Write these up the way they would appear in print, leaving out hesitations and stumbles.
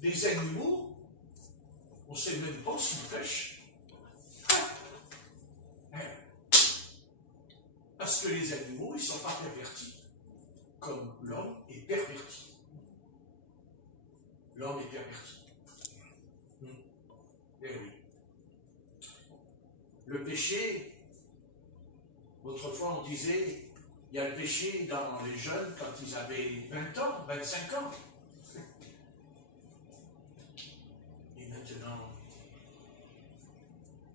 des animaux, on ne sait même pas s'ils pêchent. Parce que les animaux, ils ne sont pas pervertis, comme l'homme est perverti. L'homme est perverti. Eh oui. Le péché, autrefois on disait, il y a le péché dans les jeunes quand ils avaient 20 ans, 25 ans. Et maintenant,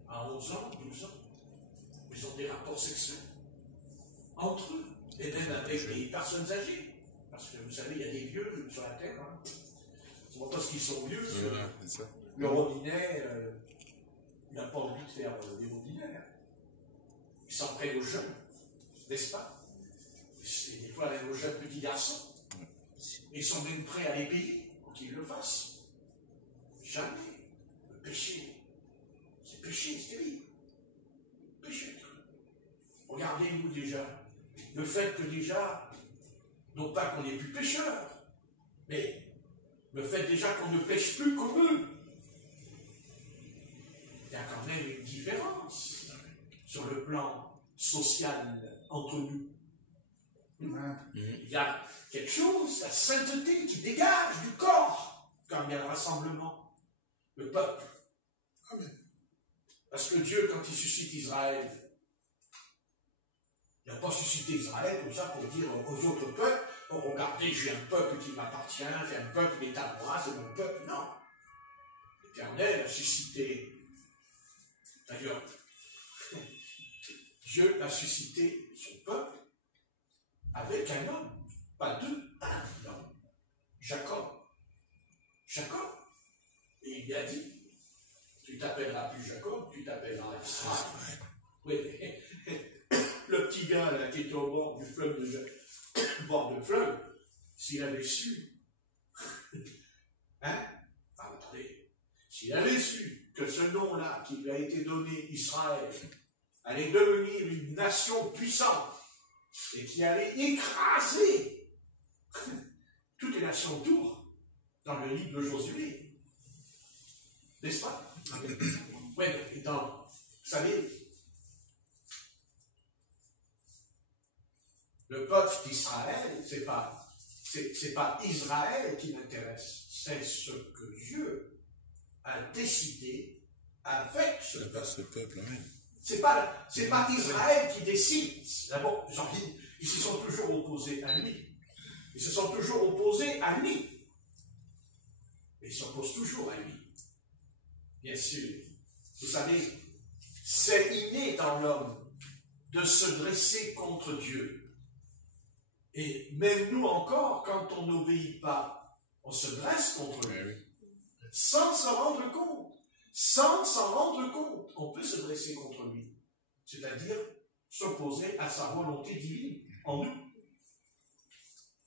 à 11 ans, 12 ans, ils ont des rapports sexuels entre eux, et même avec des personnes âgées. Parce que vous savez, il y a des vieux sur la terre. Hein. C'est pas parce qu'ils sont vieux. Le robinet, il n'a pas envie de faire des robinets. Hein. Ils s'en prennent aux jeunes, n'est-ce pas? Et des fois, même aux jeunes petits garçons. Ils sont même prêts à les payer pour qu'ils le fassent. Jamais. Le péché, c'est péché, c'est terrible. Péché. Regardez-nous déjà. Le fait que déjà, non pas qu'on n'est plus pécheurs, mais le fait déjà qu'on ne pêche plus comme eux. Il y a quand même une différence sur le plan social entre nous. Il y a quelque chose, la sainteté qui dégage du corps quand il y a le rassemblement, le peuple. Parce que Dieu, quand il suscite Israël, il n'a pas suscité Israël comme ça pour dire aux autres peuples, oh, regardez, j'ai un peuple qui m'appartient, j'ai un peuple qui est à moi, c'est mon peuple. Non. L'Éternel a suscité. D'ailleurs, Dieu a suscité son peuple avec un homme, pas deux, un homme, Jacob. Jacob. Et il lui a dit, tu t'appelleras plus Jacob, tu t'appelleras Israël. Oui, le petit gars là, qui était au bord du fleuve bord de fleuve, s'il avait su, hein, attendez, s'il avait su que ce nom-là qui lui a été donné, Israël, allait devenir une nation puissante et qui allait écraser toutes les nations autour dans le livre de Josué, n'est-ce pas? Oui, et donc, vous savez, le peuple d'Israël, c'est pas Israël qui m'intéresse, c'est ce que Dieu a décidé avec ce peuple. C'est pas Israël qui décide. D'abord, ils se sont toujours opposés à lui. Ils se sont toujours opposés à lui. Ils s'opposent toujours à lui. Bien sûr. Vous savez, c'est inné dans l'homme de se dresser contre Dieu. Et même nous encore, quand on n'obéit pas, on se dresse contre lui. Sans s'en rendre compte. Sans s'en rendre compte, on peut se dresser contre lui. C'est-à-dire s'opposer à sa volonté divine en nous.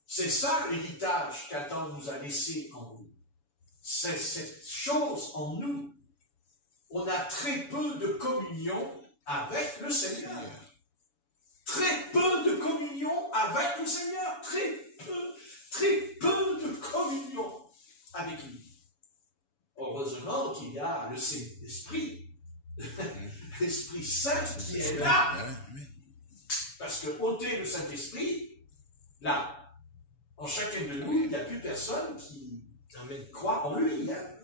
C'est ça l'héritage qu'Adam nous a laissé en nous. C'est cette chose en nous. On a très peu de communion avec le Seigneur. Très peu de communion avec le Seigneur. Très peu de communion avec lui. Heureusement qu'il y a le Saint-Esprit, l'Esprit Saint qui est là. Parce que ôter le Saint-Esprit, là, en chacun de nous, il n'y a plus personne qui croit en lui. Hein.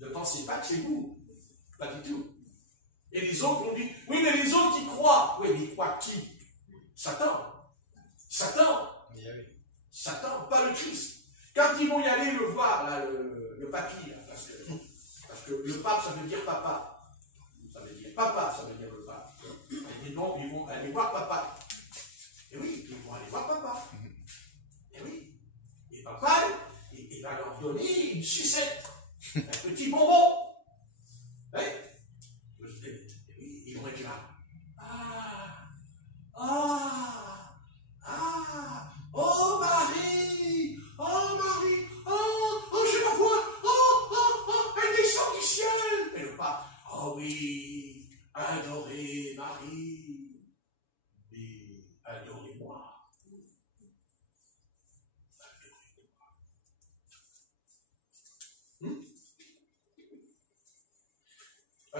Ne pensez pas que c'est vous. Pas du tout. Et les autres ont dit, oui, mais les autres, ils croient. Oui, mais ils croient qui? Satan. Satan. Satan, pas le Christ. Quand ils vont y aller le voir, là, le papy, là, parce que le pape, ça veut dire papa. Ça veut dire papa, ça veut dire le pape. Et donc, ils vont aller voir papa. Et oui, ils vont aller voir papa. Et oui. Et papa, il va leur donner une sucette. Un petit bonbon. Oui. Et oui, ils vont être là. Oh Marie, oh je la vois, elle descend du ciel. Et le pape, oh oui, adorez Marie, et adorez-moi.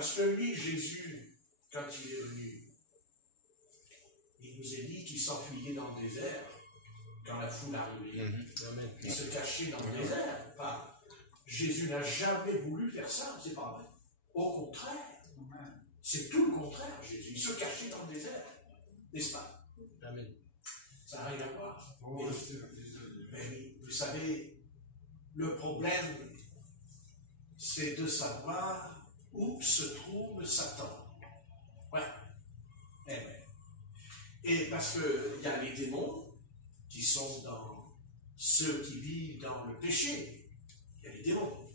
Parce que lui, Jésus, quand il est venu, il nous a dit qu'il s'enfuyait dans le désert quand la foule arrivait. Il se cachait dans le désert. Pas. Jésus n'a jamais voulu faire ça, c'est pas vrai. Au contraire. C'est tout le contraire, Jésus. Il se cachait dans le désert. N'est-ce pas? Amen. Ça n'a rien à voir. Mais oui, vous savez, le problème, c'est de savoir où se trouve Satan. Voilà. Et parce qu'il y a les démons qui sont dans ceux qui vivent dans le péché. Il y a les démons.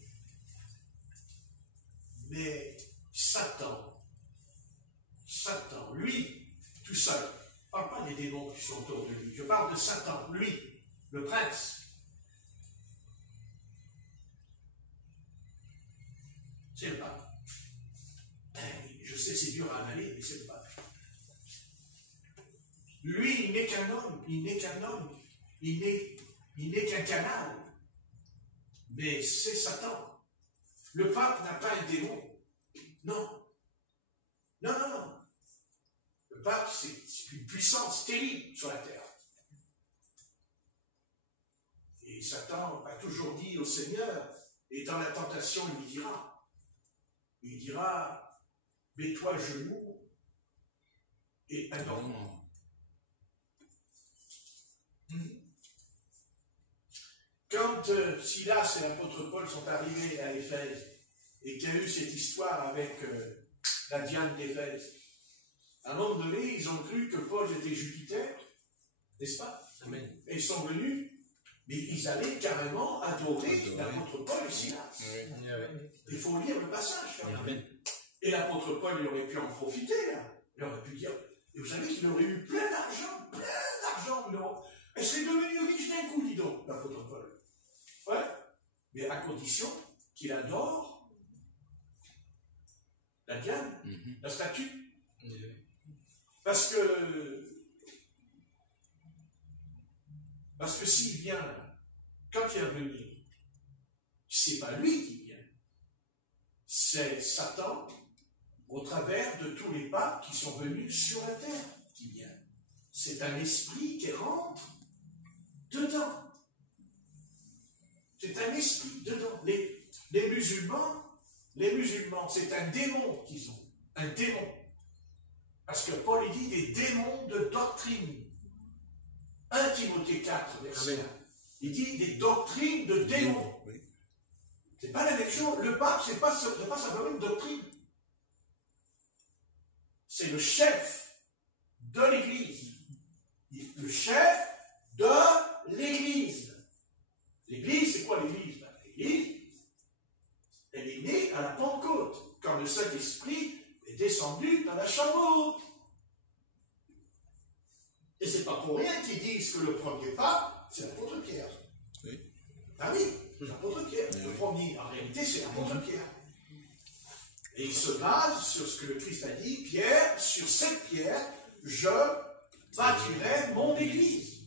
Mais Satan, lui, tout seul, je ne parle pas des démons qui sont autour de lui, je parle de Satan, lui, le prince. C'est le pape. Je sais, c'est dur à avaler, mais c'est le pape. Lui, il n'est qu'un homme, il n'est qu'un canal. Mais c'est Satan. Le pape n'a pas un démon. Non. Le pape, c'est une puissance terrible sur la terre. Et Satan a toujours dit au Seigneur, et dans la tentation, il dira, mets-toi à genoux et adore-moi. Quand Silas et l'apôtre Paul sont arrivés à Éphèse, et qu'il y a eu cette histoire avec la Diane d'Éphèse, à un moment donné, ils ont cru que Paul était Jupiter, n'est-ce pas? Amen. Et ils sont venus, mais ils allaient carrément adorer l'apôtre Paul et Silas. Oui. Il faut lire le passage. Amen. Et l'apôtre Paul, il aurait pu en profiter. Là. Il aurait pu dire, et vous savez qu'il aurait eu plein d'argent. Elle serait devenue riche d'un coup, dis donc, l'apôtre Paul. Ouais, mais à condition qu'il adore la Diane, la statue. Parce que s'il vient, quand il va venir, c'est pas lui qui vient, c'est Satan, au travers de tous les papes qui sont venus sur la terre, qui vient. C'est un esprit qui rentre dedans. C'est un esprit dedans. Les musulmans, c'est un démon qu'ils ont. Un démon. Parce que Paul il dit des démons de doctrine. 1 Timothée 4, verset 1. Il dit des doctrines de démons. Oui. C'est pas la même chose. Le pape, c'est pas simplement une doctrine. C'est le chef de l'Église. Le chef de l'Église. L'Église, c'est quoi l'Église? L'Église, elle est née à la Pentecôte, quand le Saint-Esprit est descendu dans la chambre haute. Et c'est pas pour rien qu'ils disent que le premier pape, c'est l'apôtre Pierre. Oui. Ah oui, l'apôtre Pierre. Le premier, en réalité, c'est l'apôtre Pierre. Et il se base sur ce que le Christ a dit, Pierre, sur cette pierre, je bâtirai mon Église.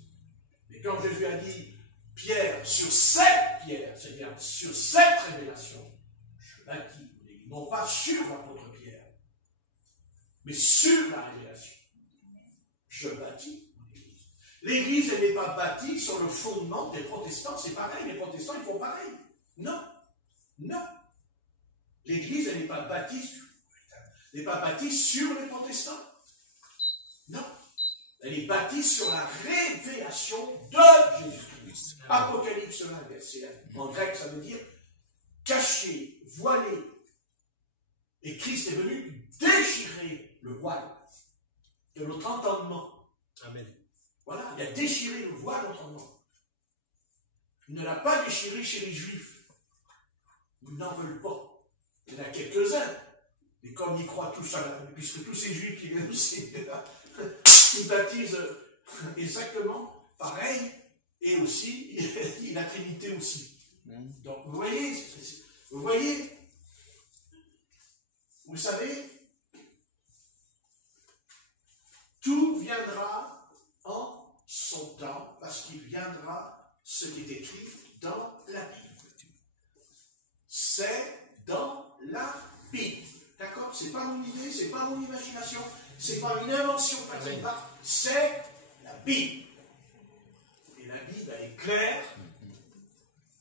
Et quand Jésus a dit, Pierre, sur cette pierre, c'est-à-dire sur cette révélation, je bâtis mon Église. Non pas sur l'apôtre Pierre, mais sur la révélation. Je bâtis mon Église. L'Église, elle n'est pas bâtie sur le fondement des protestants. C'est pareil, les protestants, ils font pareil. Non. L'Église, elle n'est pas bâtie sur les protestants. Non. Elle est bâtie sur la révélation de Jésus-Christ. Apocalypse 1, verset 1. En grec, ça veut dire caché, voilé. Et Christ est venu déchirer le voile de notre entendement. Amen. Voilà, il a déchiré le voile de notre entendement. Il ne l'a pas déchiré chez les Juifs. Ils n'en veulent pas. Il y en a quelques-uns. Mais comme ils croient tous à la... Puisque tous ces Juifs qui viennent aussi, ils baptisent exactement pareil. Et aussi, la Trinité aussi. Donc, vous voyez, vous savez, tout viendra en son temps, parce qu'il viendra ce qui est écrit dans la Bible. C'est dans la Bible. D'accord? c'est pas mon idée, c'est pas mon imagination, c'est pas une invention par c'est la Bible. Et la Bible, elle est claire.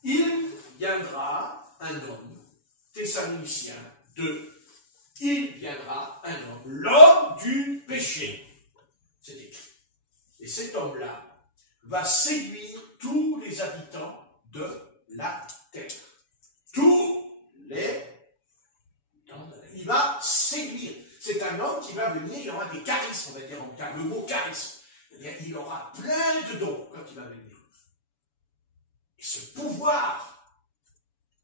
Il viendra un homme, Thessaloniciens 2, il viendra un homme, l'homme du péché. C'est écrit. Et cet homme-là va séduire tous les habitants de la terre. Tous les... Il va séduire. C'est un homme qui va venir, il aura des charismes, on va dire en cas, le mot charisme. Il aura plein de dons quand il va venir. Et ce pouvoir,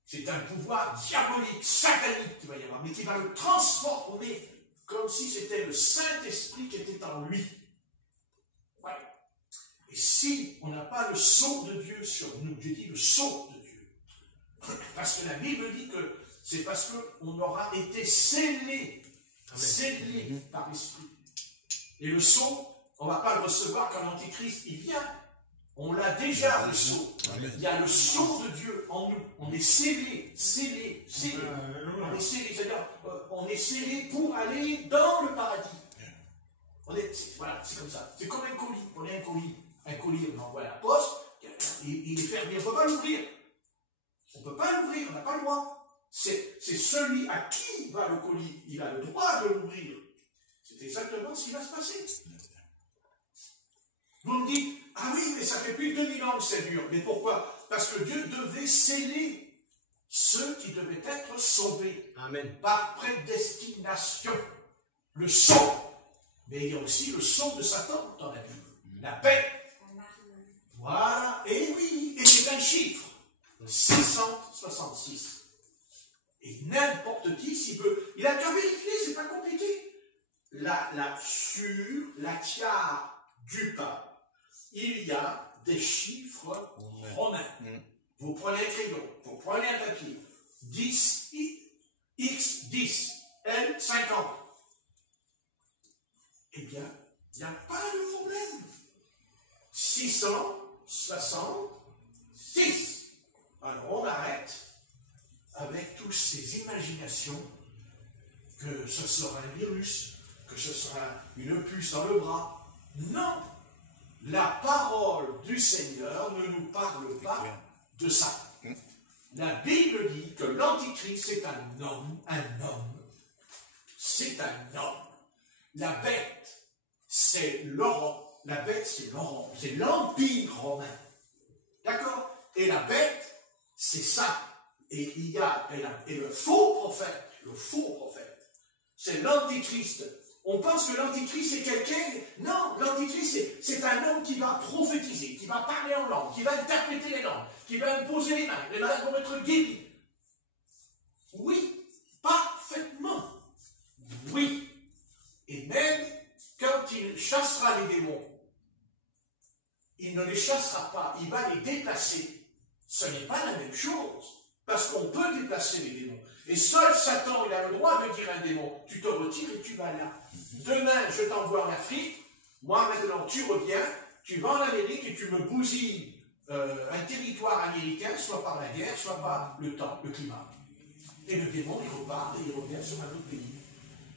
c'est un pouvoir diabolique, satanique qu'il va y avoir, mais qui va le transformer comme si c'était le Saint-Esprit qui était en lui. Ouais. Et si on n'a pas le sceau de Dieu sur nous, je dis le sceau de Dieu, parce que la Bible dit que c'est parce qu'on aura été scellé par l'Esprit. Et le sceau, on ne va pas le recevoir quand l'Antichrist il vient. On l'a déjà, le sceau. Il y a le sceau de Dieu en nous. On est scellé. On est scellé, c'est-à-dire, on est scellé pour aller dans le paradis. Voilà, c'est comme ça. C'est comme un colis. On est un colis, on envoie à la poste, il est fermé, on ne peut pas l'ouvrir. On ne peut pas l'ouvrir, on n'a pas le droit. C'est celui à qui va le colis, il a le droit de l'ouvrir. C'est exactement ce qui va se passer. Vous me dites, ah oui, mais ça fait plus de 2000 ans que c'est dur. Mais pourquoi? Parce que Dieu devait sceller ceux qui devaient être sauvés. Amen. Par prédestination. Le sceau. Mais il y a aussi le sceau de Satan dans la Bible. La paix. Voilà. Et oui, et c'est un chiffre. 666. Et n'importe qui, s'il veut, il a qu'à vérifier, c'est pas compliqué. Sur la tiare du pape, il y a des chiffres romains. Vous prenez un crayon, vous prenez un papier. 10, X, 10, L, 50. Eh bien, il n'y a pas de problème. 666. Alors, on arrête avec toutes ces imaginations que ce sera un virus, que ce sera une puce dans le bras. Non! La parole du Seigneur ne nous parle pas de ça. La Bible dit que l'Antichrist, c'est un homme. C'est un homme. La bête, c'est l'Europe. La bête, c'est l'Europe. C'est l'Empire romain. D'accord? Et la bête, c'est ça. Et il y a le faux prophète, c'est l'Antichrist. On pense que l'Antichrist c'est quelqu'un. Non, l'Antichrist c'est un homme qui va prophétiser, qui va parler en langue, qui va interpréter les langues, qui va imposer les mains vont être guéris. Oui, parfaitement. Oui. Et même quand il chassera les démons, il ne les chassera pas, il va les déplacer. Ce n'est pas la même chose. Parce qu'on peut déplacer les démons. Et seul Satan, il a le droit de dire à un démon, tu te retires et tu vas là. Demain, je t'envoie en Afrique. Moi, maintenant, tu reviens. Tu vas en Amérique et tu me bousilles un territoire américain, soit par la guerre, soit par le temps, le climat. Et le démon, il repart et il revient sur un autre pays.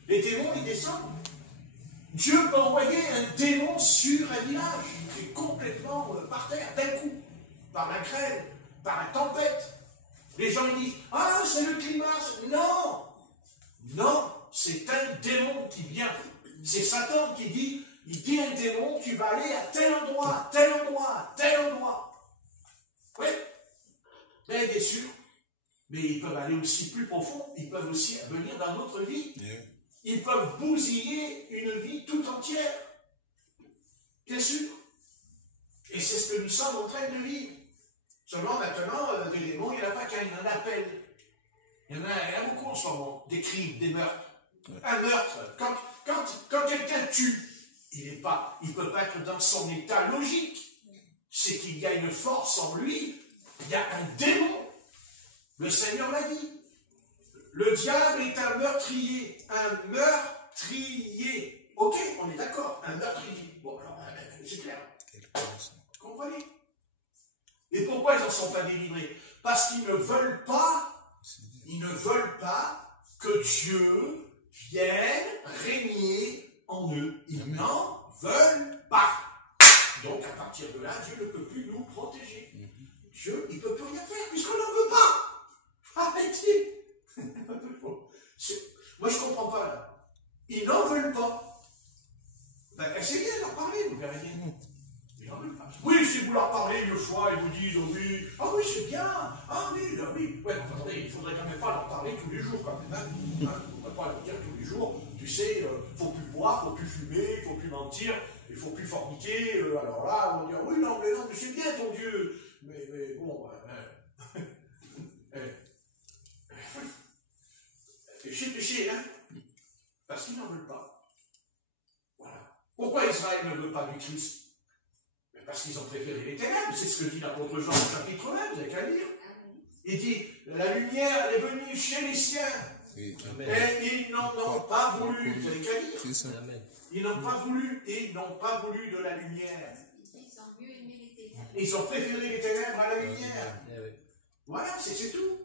Les démons, ils descendent. Dieu peut envoyer un démon sur un village. Il est complètement par terre, d'un coup. Par la grêle, par la tempête. Les gens ils disent, ah, c'est le climat. Non, non, c'est un démon qui vient. C'est Satan qui dit, il dit à un démon, tu vas aller à tel endroit, tel endroit, tel endroit. Oui, mais bien sûr. Mais ils peuvent aller aussi plus profond, ils peuvent aussi venir dans notre vie. Ils peuvent bousiller une vie tout entière. Bien sûr. Et c'est ce que nous sommes en train de vivre. Seulement maintenant, des démons, il n'y en a pas qu'un, il y en a appel. Il y en a beaucoup en ce moment, des crimes, des meurtres. Un meurtre, quand quelqu'un tue, il ne peut pas être dans son état logique. C'est qu'il y a une force en lui, il y a un démon. Le Seigneur l'a dit. Le diable est un meurtrier. Un meurtrier. Ok, on est d'accord, un meurtrier. Bon, alors, c'est clair. Comprenez? Et pourquoi ils n'en sont pas délivrés? Parce qu'ils ne veulent pas que Dieu vienne régner en eux. Ils n'en veulent pas. Donc, à partir de là, Dieu ne peut plus nous protéger. Dieu, il ne peut plus rien faire, puisqu'on n'en veut pas. Arrêtez. Moi, je ne comprends pas, là. Ils n'en veulent pas. Ben, essayez de leur parler, vous verrez bien. Ils n'en veulent pas. Oui, si vous leur parlez une fois, ils vous disent, oh oui, ah oui, c'est bien, ah oui, ah oui. Ouais, attendez, il ne faudrait quand même pas leur parler tous les jours, quand même. Hein. Il ne faudrait pas leur dire tous les jours, tu sais, il ne faut plus boire, il ne faut plus fumer, il ne faut plus mentir, il ne faut plus forniquer. Alors là, on va dire, oui, non, mais c'est bien ton Dieu. Mais bon, péché, hein, parce qu'ils n'en veulent pas. Voilà. Pourquoi Israël ne veut pas du Christ? Parce qu'ils ont préféré les ténèbres, c'est ce que dit l'apôtre Jean au chapitre 1, vous n'avez qu'à lire. Il dit, la lumière est venue chez les siens, et ils n'en ont pas voulu, vous n'avez qu'à lire. Ils n'ont pas voulu, et ils n'ont pas voulu de la lumière. Ils ont mieux aimé les ténèbres. Ils ont préféré les ténèbres à la lumière. Voilà, c'est tout.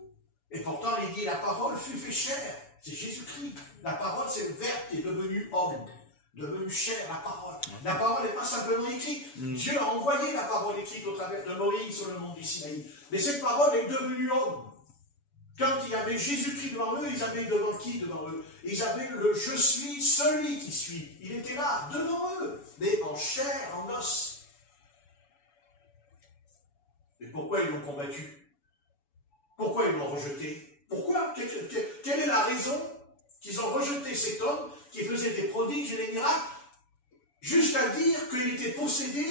Et pourtant, il dit, la parole fut fait chair. C'est Jésus-Christ. La parole, c'est le Verbe qui est devenu homme, devenu chair, la parole. La parole n'est pas simplement écrite. Dieu a envoyé la parole écrite au travers de Moïse sur le mont du Sinaï. Mais cette parole est devenue homme. Quand il y avait Jésus-Christ devant eux, ils avaient devant qui devant eux? Ils avaient le « Je suis celui qui suis ». Il était là, devant eux, mais en chair, en os. Et pourquoi ils l'ont combattu? Pourquoi ils l'ont rejeté? Pourquoi? Quelle est la raison qu'ils ont rejeté cet homme qui faisait des prodiges et des miracles, jusqu'à dire qu'il était possédé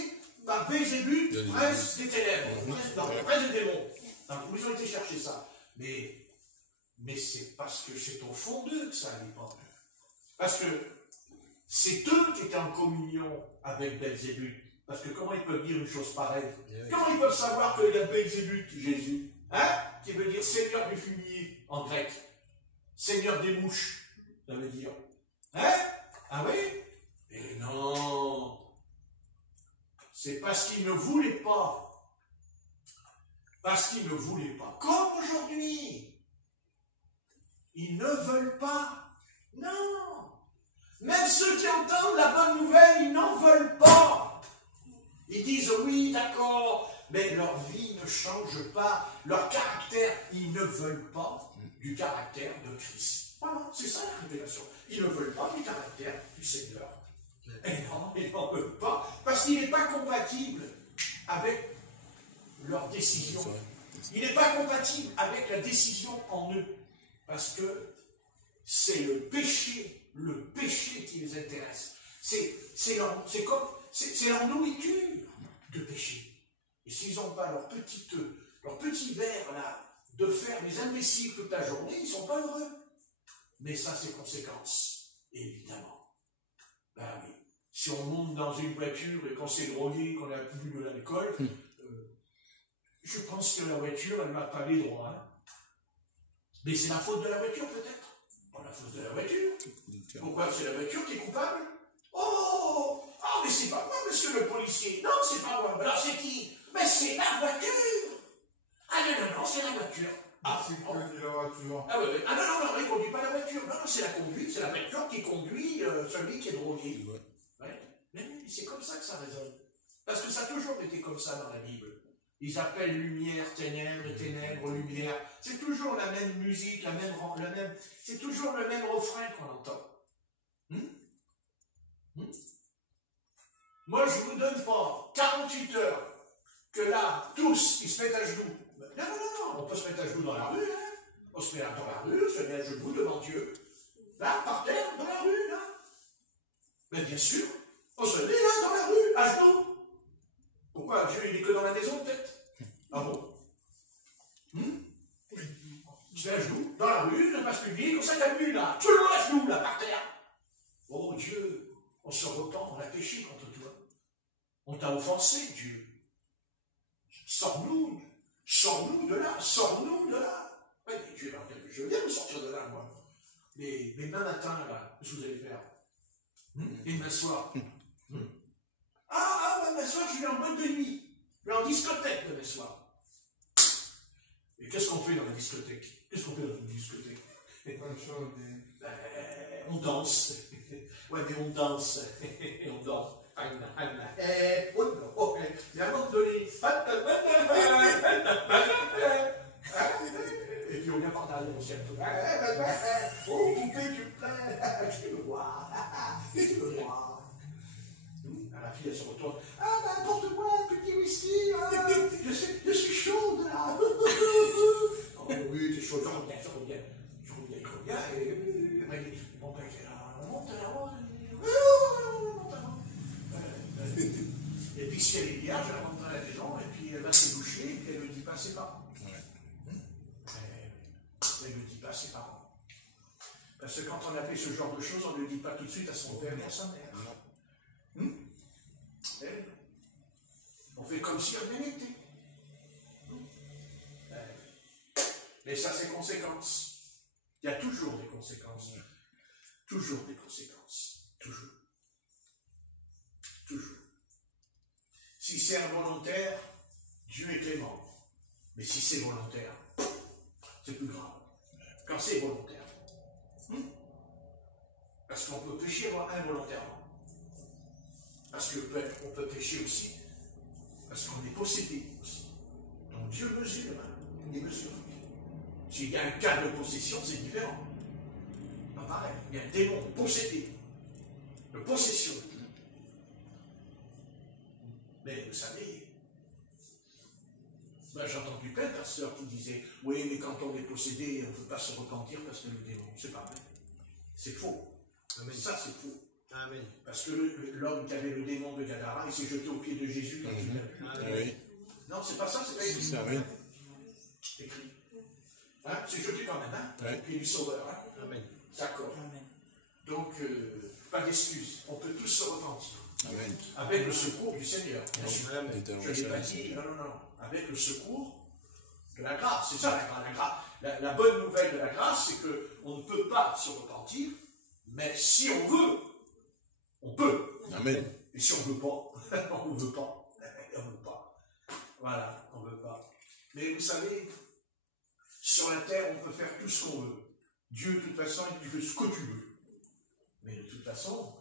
par Belzébuth, prince des ténèbres, prince des démons. Donc, ils ont été chercher ça. Mais c'est parce que c'est au fond d'eux que ça n'allait pas. Parce que c'est eux qui étaient en communion avec Belzébuth. Parce que comment ils peuvent dire une chose pareille? Comment ils peuvent savoir qu'il y a Belzébuth, Jésus, hein, qui veut dire Seigneur du fumier en grec, Seigneur des mouches, ça veut dire. Hein? Ah oui? Et non. C'est parce qu'ils ne voulaient pas. Parce qu'ils ne voulaient pas. Comme aujourd'hui. Ils ne veulent pas. Non. Même ceux qui entendent la bonne nouvelle, ils n'en veulent pas. Ils disent oui, d'accord, mais leur vie ne change pas. Leur caractère, ils ne veulent pas du caractère de Christ. Voilà, c'est ça la révélation. Ils ne veulent pas du caractère du Seigneur. Et non, ils n'en veulent pas, parce qu'il n'est pas compatible avec leur décision. Il n'est pas compatible avec la décision en eux, parce que c'est le péché qui les intéresse. C'est leur nourriture de péché. Et s'ils n'ont pas leur petit verre là, de faire des imbéciles toute la journée, ils ne sont pas heureux. Mais ça, c'est conséquence, évidemment. Ben oui. Si on monte dans une voiture et qu'on s'est drogué, qu'on a bu de l'alcool, je pense que la voiture, elle ne m'a pas les droits. Hein. Mais c'est la faute de la voiture, peut-être. Pas la faute de la voiture. Pourquoi? C'est la voiture qui est coupable? Oh, mais c'est pas moi, monsieur le policier. Non, c'est pas moi. Alors c'est qui? Mais c'est la voiture. Ah non, c'est la voiture. Ah, c'est qui conduit la voiture? Ah oui. Ah non, il ne conduit pas la voiture. Non, c'est la conduite, c'est la voiture qui conduit celui qui est drogué. Ouais. Mais c'est comme ça que ça résonne. Parce que ça a toujours été comme ça dans la Bible. Ils appellent lumière, ténèbres, lumière. C'est toujours la même musique, c'est toujours le même refrain qu'on entend. Moi, je ne vous donne pas 48 heures que là, tous, ils se mettent à genoux. Non, on peut se mettre à genoux dans la rue, hein. On se met dans la rue, on se met à genoux devant Dieu. Là, par terre, dans la rue, là. Mais bien sûr, on se met là, dans la rue, à genoux. Pourquoi? Dieu, il n'est que dans la maison, peut-être? Ah bon? On se met à genoux, dans la rue, dans le place public, on s'accumule là, tout le monde à genoux, là, par terre. Oh Dieu, on se repent, on a péché contre toi. On t'a offensé, Dieu. Sors-nous de là, sors-nous de là. Oui, mais Dieu, je viens me sortir de là, moi. Mais demain matin, là, qu'est-ce que vous allez faire? Et demain soir? Demain soir, je vais en boîte de nuit. Je vais en discothèque demain soir. Et qu'est-ce qu'on fait dans la discothèque? Qu'est-ce qu'on fait dans une discothèque? on danse. Ouais, mais on danse. Et on danse. Oh non, mais à un moment donné, et puis on vient par derrière, on se dit, oh, poupée, tu me plais, tu me vois, tu me vois. La fille, elle se retourne, ah, ben, apporte-moi un petit whisky, je suis chaude, là. Oh, oui, t'es chaude, je reviens, et elle dit, bon, ben, on monte là-haut, et puis si elle est vierge, elle rentre dans la maison, et puis elle va se doucher, et puis elle ne le dit pas à ses parents. Elle ne le dit pas à ses parents. Parce que quand on a fait ce genre de choses, on ne le dit pas tout de suite à son père et à sa mère. On fait comme si rien n'était. Mais ça, c'est conséquences. Il y a toujours des conséquences. Toujours des conséquences. Toujours. Toujours. Si c'est involontaire, Dieu est clément. Mais si c'est volontaire, c'est plus grave. Quand c'est volontaire. Parce qu'on peut pécher involontairement. Parce qu'on peut pécher aussi. Parce qu'on est possédé aussi. Donc Dieu mesure. Il mesure. S'il y a un cas de possession, c'est différent. Pas pareil. Il y a un démon possédé. De possession. Mais vous savez, moi j'ai entendu plein de pasteurs qui disaient « Oui, mais quand on est possédé, on ne peut pas se repentir parce que le démon. » C'est pas vrai. C'est faux. Mais ça, c'est faux. Amen. Parce que l'homme qui avait le démon de Gadara, il s'est jeté aux pieds de Jésus quand il l'a vu. Non, c'est pas ça, c'est pas écrit. C'est écrit. Hein? C'est jeté quand même, hein? Aux pieds du Sauveur. Hein? Amen. D'accord. Donc, pas d'excuses. On peut tous se repentir. Amen. Avec le secours du Seigneur. Bien sûr. Je ne l'ai pas dit. Non. Avec le secours de la grâce. C'est ça la grâce. La bonne nouvelle de la grâce, c'est qu'on ne peut pas se repentir, mais si on veut, on peut. Amen. Et si on ne veut pas, on ne veut pas. On ne veut pas. Voilà, on ne veut pas. Mais vous savez, sur la terre, on peut faire tout ce qu'on veut. Dieu, de toute façon, il fait ce que tu veux. Mais de toute façon,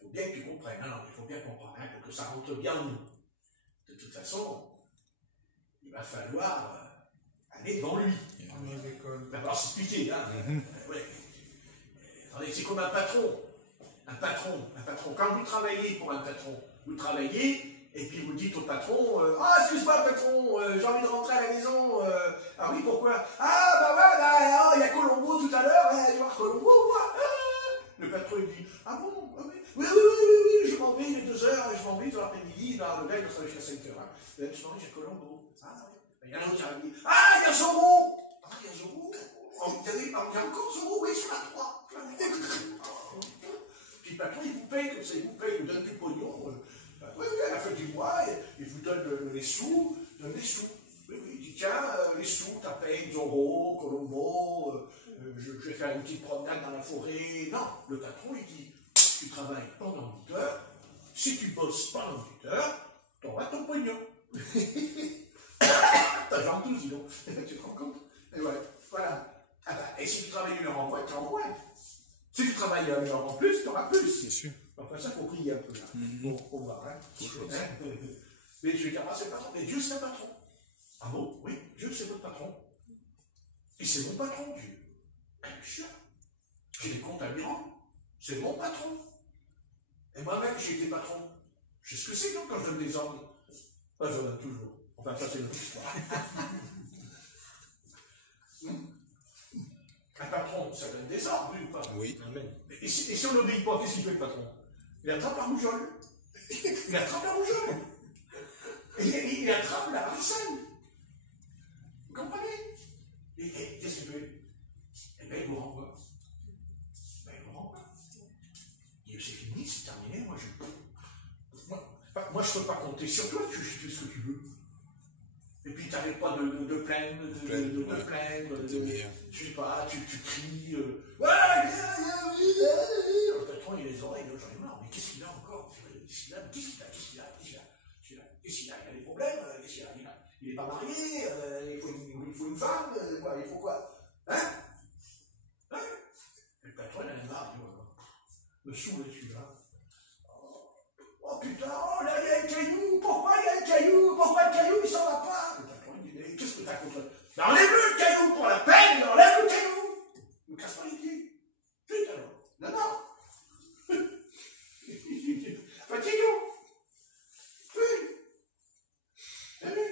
il faut bien que tu comprennes. Non, il faut bien comprendre, hein, pour que ça rentre bien en nous. De toute façon, il va falloir aller devant lui. D'abord s'expliquer, hein. Ouais. Attendez, c'est comme un patron. Un patron. Quand vous travaillez pour un patron, vous travaillez, et puis vous dites au patron, ah, excuse-moi, patron, j'ai envie de rentrer à la maison. Ah oui, pourquoi? Ah, bah ouais, il y a Colombo tout à l'heure, tu vois, Colombo, quoi. Le patron, il dit, ah bon, oui, je m'en vais, il est 2h, je m'en vais dans l'après-midi, le gars, il sera jusqu'à 5h. Hein. Je m'en vais chez Colombo. Ah, il y a un autre qui a dit, ah, il y a Zorro. Ah, il y a Zorro. Il y a encore Zorro, oui, sur la 3. Puis le patron, il vous paye comme ça, il vous donne du pognon. Oui, à la fin du mois, il vous donne les sous, Oui, il dit, tiens, les sous, t'as payé Zorro, Colombo, je vais faire une petite promenade dans la forêt. Non, le patron, il dit, tu travailles pendant 8 heures, si tu bosses pendant 8 heures, t'auras ton pognon. T'as genre 12, dis donc. Tu te rends compte? Et ouais, voilà. Ah bah, et si tu travailles 1 heure en moins, tu en moins. Si tu travailles 1 heure en plus, tu auras plus. Bien sûr. Enfin, ça, il faut prier un peu là. Bon, on va voir, hein. Mais je vais dire, ah, c'est le patron. Mais Dieu, c'est un patron. Ah bon? Oui, Dieu, c'est votre patron. Et c'est mon patron, Dieu. Bien sûr. J'ai des comptes à lui rendre. C'est mon patron. Et moi-même, j'ai été patron. Je sais ce que c'est, non, quand je donne des ordres. Moi, j'en donne toujours. Enfin, ça, c'est notre histoire. Un patron, ça donne des ordres, lui, ou pas? Oui. Amen. Et si on n'obéit pas, qu'est-ce qu'il fait, le patron? Il attrape la rougeole. Il attrape la rougeole. Il attrape la harcèle. Vous comprenez? Et qu'est-ce qu'il fait? Eh bien, il vous renvoie. Et c'est fini, c'est terminé. Moi, je ne peux pas compter sur toi, tu fais ce que tu veux. Et puis, tu n'arrêtes pas de plaindre, je sais pas, tu cries, ouais, le patron, il a les oreilles, j'en ai marre, mais qu'est-ce qu'il a encore? Qu'est-ce qu'il a? Il a des problèmes, qu'est-ce qu'il a? Il n'est pas marié, il faut une femme, il faut quoi? Hein? Le patron, il en a marre. me saoule celui-là. Oh putain, oh là, il y a un caillou, pourquoi il y a un caillou? Pourquoi le caillou, il s'en va pas? Le patron, il dit, mais qu'est-ce que t'as contre? Ben, enlève-le, le caillou, pour la peine, enlève le caillou! Ne me casse pas les pieds. Chut, alors. Non, non. Fatigant. Oui. Oui.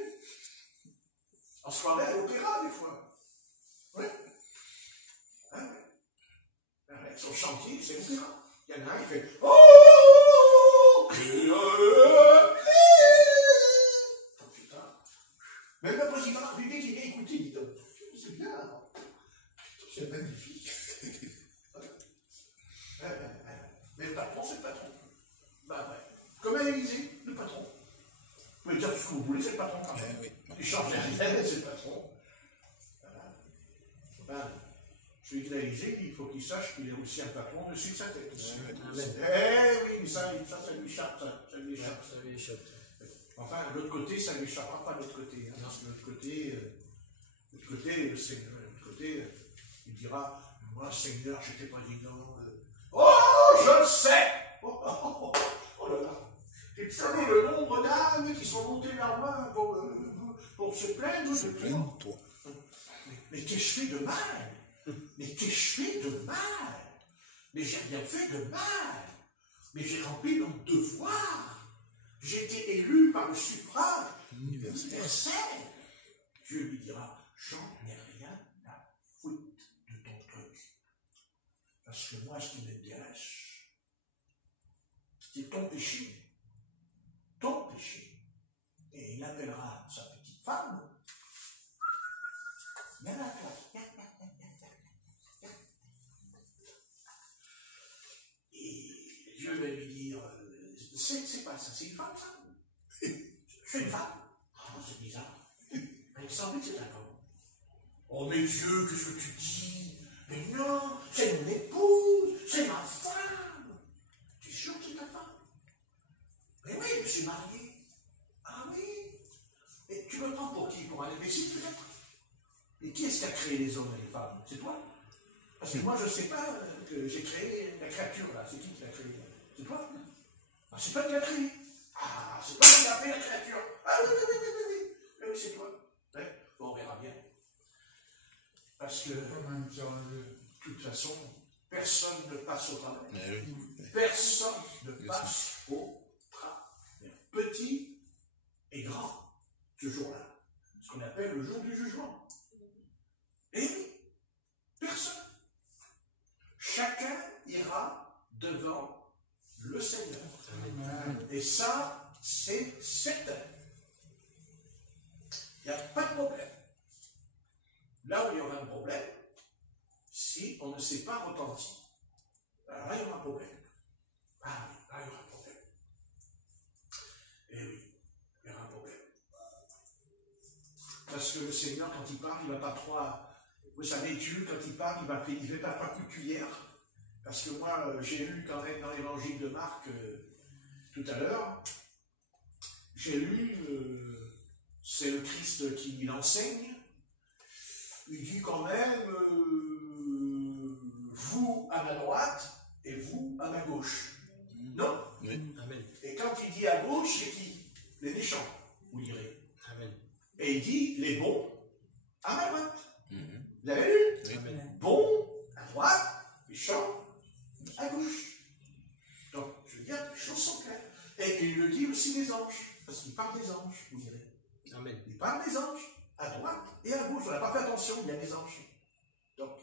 On se croirait à l'opéra, des fois. Oui. Ah, ouais. Avec son chantier, c'est l'opéra. Il y en a un, il fait oh, putain. Même le président de la République, il vient écouter, il dit c'est bien, c'est magnifique. Mais le patron, c'est le patron. Ben, ouais. Comme à l'Élysée, le patron. Vous pouvez dire tout ce que vous voulez, c'est le patron quand même. Oui. Il change rien, c'est le patron. Voilà. Ben, celui qui l'a Élysée, il faut qu'il sache qu'il est aussi un patron dessus de sa tête. Eh oui, ça lui échappe, ça lui échappe. Ça lui échappe. Enfin, de l'autre côté, ça ne lui échappera pas de l'autre côté. Hein, parce que de l'autre côté, il dira, moi, Seigneur, j'étais président. Oh, je le sais! Oh là là! Tu savais le nombre d'âmes qui sont montées vers moi pour se plaindre de toi. Mais qu'ai-je fait de mal? Mais qu'ai-je fait de mal? Mais j'ai rien fait de mal. Mais j'ai rempli mon devoir. J'ai été élu par le suffrage universel. Dieu lui dira, j'en ai rien à foutre de ton truc. Parce que moi, ce qui m'intéresse, c'est ton péché. Ton péché. Et il appellera sa petite femme. Et Dieu va lui dire, c'est pas ça, c'est une femme, ça. C'est une femme. Oh, c'est bizarre. Il me semblait que c'était un homme. Oh, mais Dieu, qu'est-ce que tu dis? Mais non, c'est mon épouse, c'est ma femme. Tu es sûr que c'est ta femme? Mais oui, je suis marié. Ah oui. Et tu me prends pour qui? Pour un imbécile, peut-être? Et qui est-ce qui a créé les hommes et les femmes? C'est toi? Parce que moi, je ne sais pas que j'ai créé la créature, là. C'est qui l'a créée? C'est toi? Ah, c'est toi qui l'as créée. Ah, c'est toi qui l'as fait, la créature. Ah oui, oui, oui, oui, oui, oui. Oui, c'est toi. Ouais. Bon, on verra bien. Parce que, de toute façon, personne ne passe au travers. Personne ne passe au travers. Petit et grand, ce jour-là. Ce qu'on appelle le jour du jugement. Et oui, personne. Chacun ira devant le Seigneur. Amen. Et ça, c'est certain. Il n'y a pas de problème. Là où il y aura un problème, si on ne s'est pas repenti, alors là, il y aura un problème. Ah oui, là, il y aura un problème. Eh oui, il y aura un problème. Parce que le Seigneur, quand il parle, il ne va pas trop... Vous savez, Dieu, quand il parle, il ne fait pas coup de cuillère. Parce que moi, j'ai lu quand même dans l'évangile de Marc, tout à l'heure, j'ai lu, c'est le Christ qui l'enseigne, il dit quand même, vous à ma droite et vous à ma gauche. Non? Oui. Amen. Et quand il dit à gauche, c'est qui? Les méchants, vous direz. Amen. Et il dit les bons à ma droite. Vous l'avez lu? Oui. Amen. Bons à droite, méchants à gauche. Donc, je veux dire, les choses sont claires. Et il le dit aussi des anges, parce qu'il parle des anges, vous direz. Amen. Il parle des anges, à droite et à gauche. On n'a pas fait attention, il y a des anges. Donc,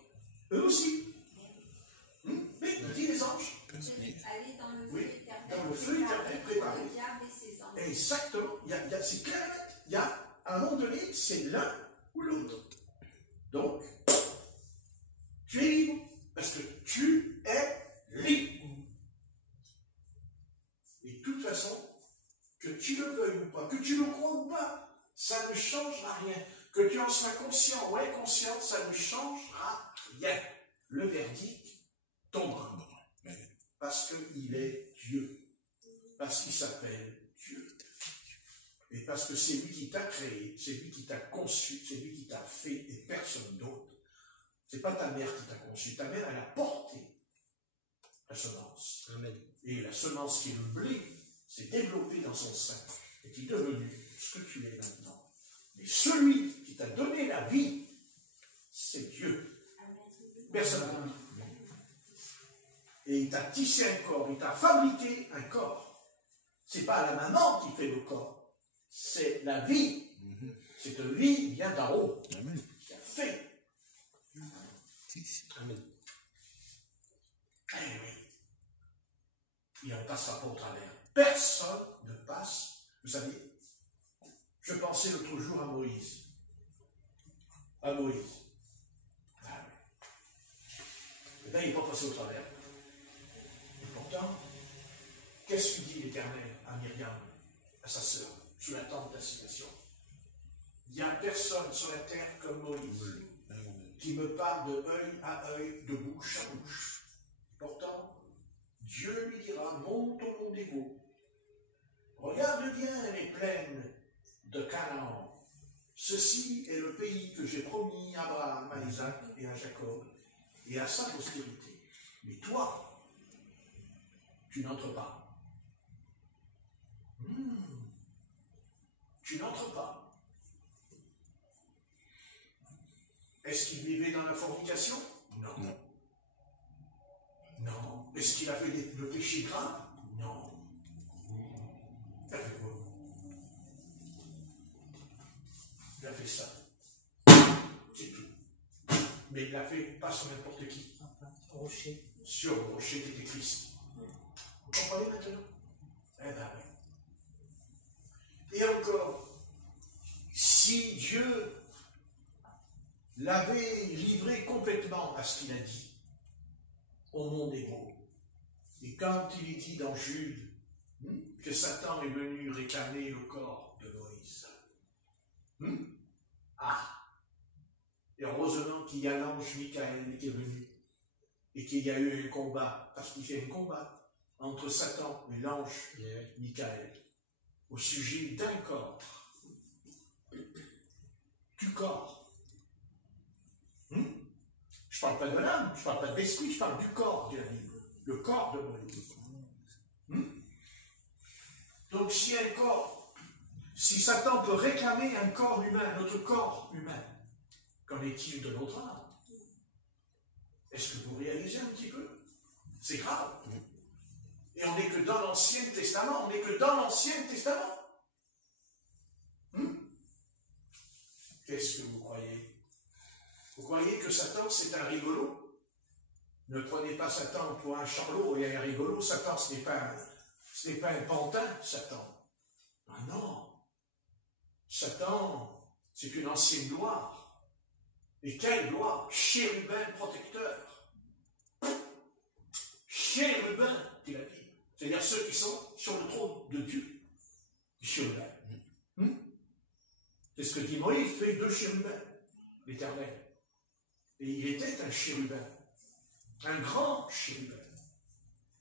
eux aussi. Mais il dit les anges. Aller dans le feu éternel. Dans le feu éternel préparé. Exactement. C'est clair et net. Il y a, à un moment donné, c'est l'un ou l'autre. Donc, tu es libre. Parce que tu es libre. Et de toute façon, que tu le veuilles ou pas, que tu le crois ou pas, ça ne changera rien. Que tu en sois conscient ou inconscient, ça ne changera rien. Le verdict tombera. Parce qu'il est Dieu. Parce qu'il s'appelle Dieu. Et parce que c'est lui qui t'a créé, c'est lui qui t'a conçu, c'est lui qui t'a fait et personne d'autre. C'est pas ta mère qui t'a conçu. Ta mère, elle a porté. semence. Amen. Et la semence qui est le blé s'est développée dans son sein et qui est devenu ce que tu es maintenant. Mais celui qui t'a donné la vie, c'est Dieu. Personne d'autre. Et il t'a tissé un corps, il t'a fabriqué un corps. C'est pas la maman qui fait le corps, c'est la vie. Cette vie vient d'en haut. Amen. Qui a fait. Amen. Eh oui. Et on ne passera pas au travers. Personne ne passe. Vous savez, je pensais l'autre jour à Moïse. À Moïse. Ah oui. Et là, il n'est pas passé au travers. Et pourtant, qu'est-ce que dit l'Éternel à Myriam, à sa sœur, sous la tente d'assignation? Il n'y a personne sur la terre comme Moïse qui me parle de œil à œil, de bouche à bouche. Pourtant, Dieu lui dira, monte au mont Nebo. Regarde bien les plaines de Canaan. Ceci est le pays que j'ai promis à Abraham, à Isaac et à Jacob, et à sa postérité. Mais toi, tu n'entres pas. Tu n'entres pas. Est-ce qu'il vivait dans la fornication? Non. Non. Est-ce qu'il a fait le péché grave? Non. Il a fait quoi? Il a fait ça. C'est tout. Mais il l'a fait pas sur n'importe qui. Rocher. Sur le rocher qui était Christ. Vous comprenez maintenant? Eh bien oui. Et encore, si Dieu l'avait livré complètement à ce qu'il a dit au mont Nebo, et quand il est dit dans Jude que Satan est venu réclamer le corps de Moïse, et heureusement qu'il y a l'ange Michael qui est venu et qu'il y a eu un combat, parce qu'il y a un combat entre Satan et l'ange Michael au sujet d'un corps, du corps. Je ne parle pas de l'âme, je ne parle pas de l'esprit, je parle du corps de la Bible, le corps de Moïse. Donc si un corps, si Satan peut réclamer un corps humain, notre corps humain, qu'en est-il de notre âme? Est-ce que vous réalisez un petit peu? C'est grave. Et on n'est que dans l'Ancien Testament, on n'est que dans l'Ancien Testament. Qu'est-ce que vous croyez? Vous croyez que Satan, c'est un rigolo? Ne prenez pas Satan pour un charlot et un rigolo. Satan, ce n'est pas un pantin, Satan. Ah non. Satan, c'est une ancienne gloire. Et quelle gloire? Chérubin protecteur. Chérubin, dit la Bible. C'est-à-dire ceux qui sont sur le trône de Dieu. Chérubin. C'est ce que dit Moïse, fait 2 chérubins, l'Éternel. Et il était un chérubin, un grand chérubin,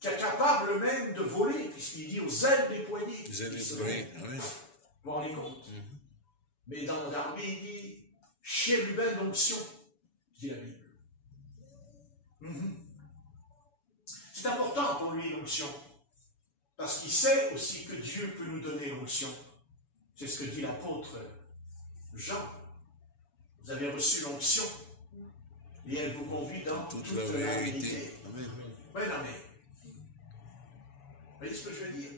qui est capable même de voler, puisqu'il dit aux ailes des poignets. Vous avez volé, oui. Vous vous rendez compte? Mais dans l'armée, il dit chérubin d'onction, dit la Bible. C'est important pour lui l'onction, parce qu'il sait aussi que Dieu peut nous donner l'onction. C'est ce que dit l'apôtre Jean. Vous avez reçu l'onction. Et elle vous conduit dans toute la vérité. Oui, non, mais. Vous voyez ce que je veux dire?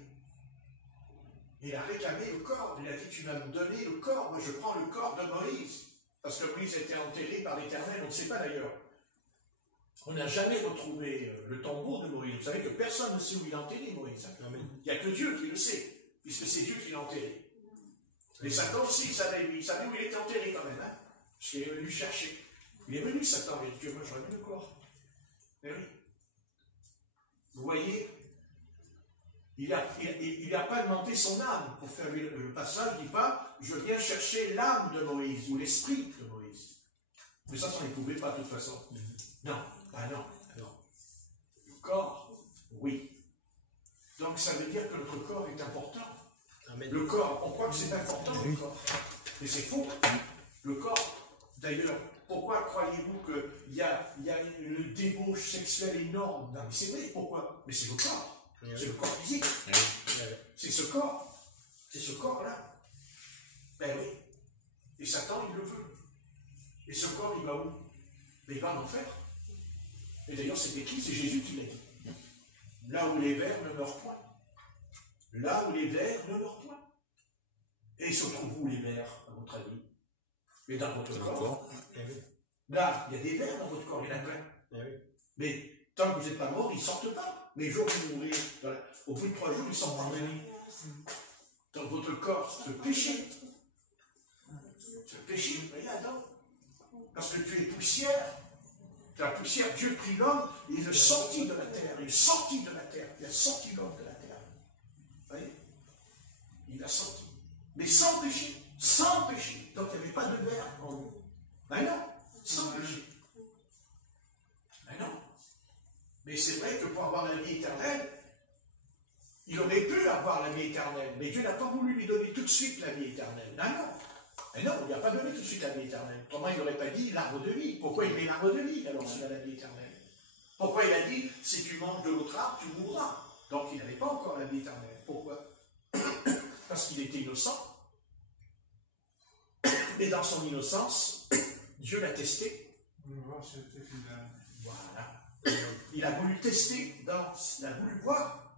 Il a réclamé le corps. Il a dit, tu vas me donner le corps. Moi, je prends le corps de Moïse. Parce que Moïse était enterré par l'Éternel. On ne sait pas d'ailleurs. On n'a jamais retrouvé le tombeau de Moïse. Vous savez que personne ne sait où il a enterré Moïse. Il n'y a que Dieu qui le sait, puisque c'est Dieu qui l'a enterré. Les Satan aussi, il savait où il était enterré quand même. Parce qu'il est venu chercher. Il est venu, Satan, il a dit, Dieu, moi j'aurais vu le corps. Mais oui. Vous voyez, il n'a pas demandé son âme pour faire le passage, il dit pas, je viens chercher l'âme de Moïse, ou l'esprit de Moïse. Mais ça ne pouvait pas de toute façon. Non, non. Le corps, oui. Donc ça veut dire que notre corps est important. Amen. Le corps, on croit que c'est important, le corps. Mais c'est faux. Le corps, d'ailleurs, Pourquoi croyez-vous qu'il y a une débauche sexuelle énorme? Mais c'est vrai, pourquoi? Mais c'est le corps. C'est le corps physique. C'est ce corps. C'est ce corps-là. Ben oui. Et Satan, il le veut. Et ce corps, il va où? Mais il va en enfer. Et d'ailleurs, c'est écrit, c'est Jésus qui l'a dit. Là où les vers ne meurent point. Là où les vers ne meurent point. Et ils se trouvent où, les vers, à votre avis? Mais dans votre corps. Là, il y a des vers dans votre corps, il y en a plein. Mais tant que vous n'êtes pas mort, ils ne sortent pas. Mais les jours où vous mourrez, au bout de 3 jours, ils sont pardonnés. Dans votre corps, ce péché. Ce péché, regarde. Parce que tu es poussière. La poussière, Dieu prit l'homme, il le sortit de la terre. Il est sorti de la terre. Il a sorti l'homme de la terre. Vous voyez? Il l'a sorti. Mais sans péché. Sans péché. Donc il n'y avait pas de verre en nous. Ben non. Sans péché. Ben non. Mais c'est vrai que pour avoir la vie éternelle, il aurait pu avoir la vie éternelle. Mais Dieu n'a pas voulu lui donner tout de suite la vie éternelle. Ben non. Mais non, il n'a pas donné tout de suite la vie éternelle. Comment il n'aurait pas dit l'arbre de vie? Pourquoi il met l'arbre de vie alors s'il a la vie éternelle? Pourquoi il a dit si tu manges de l'autre arbre, tu mourras? Donc il n'avait pas encore la vie éternelle. Pourquoi? Parce qu'il était innocent. Et dans son innocence, Dieu l'a testé. Voilà. Il a voulu tester, il a voulu voir.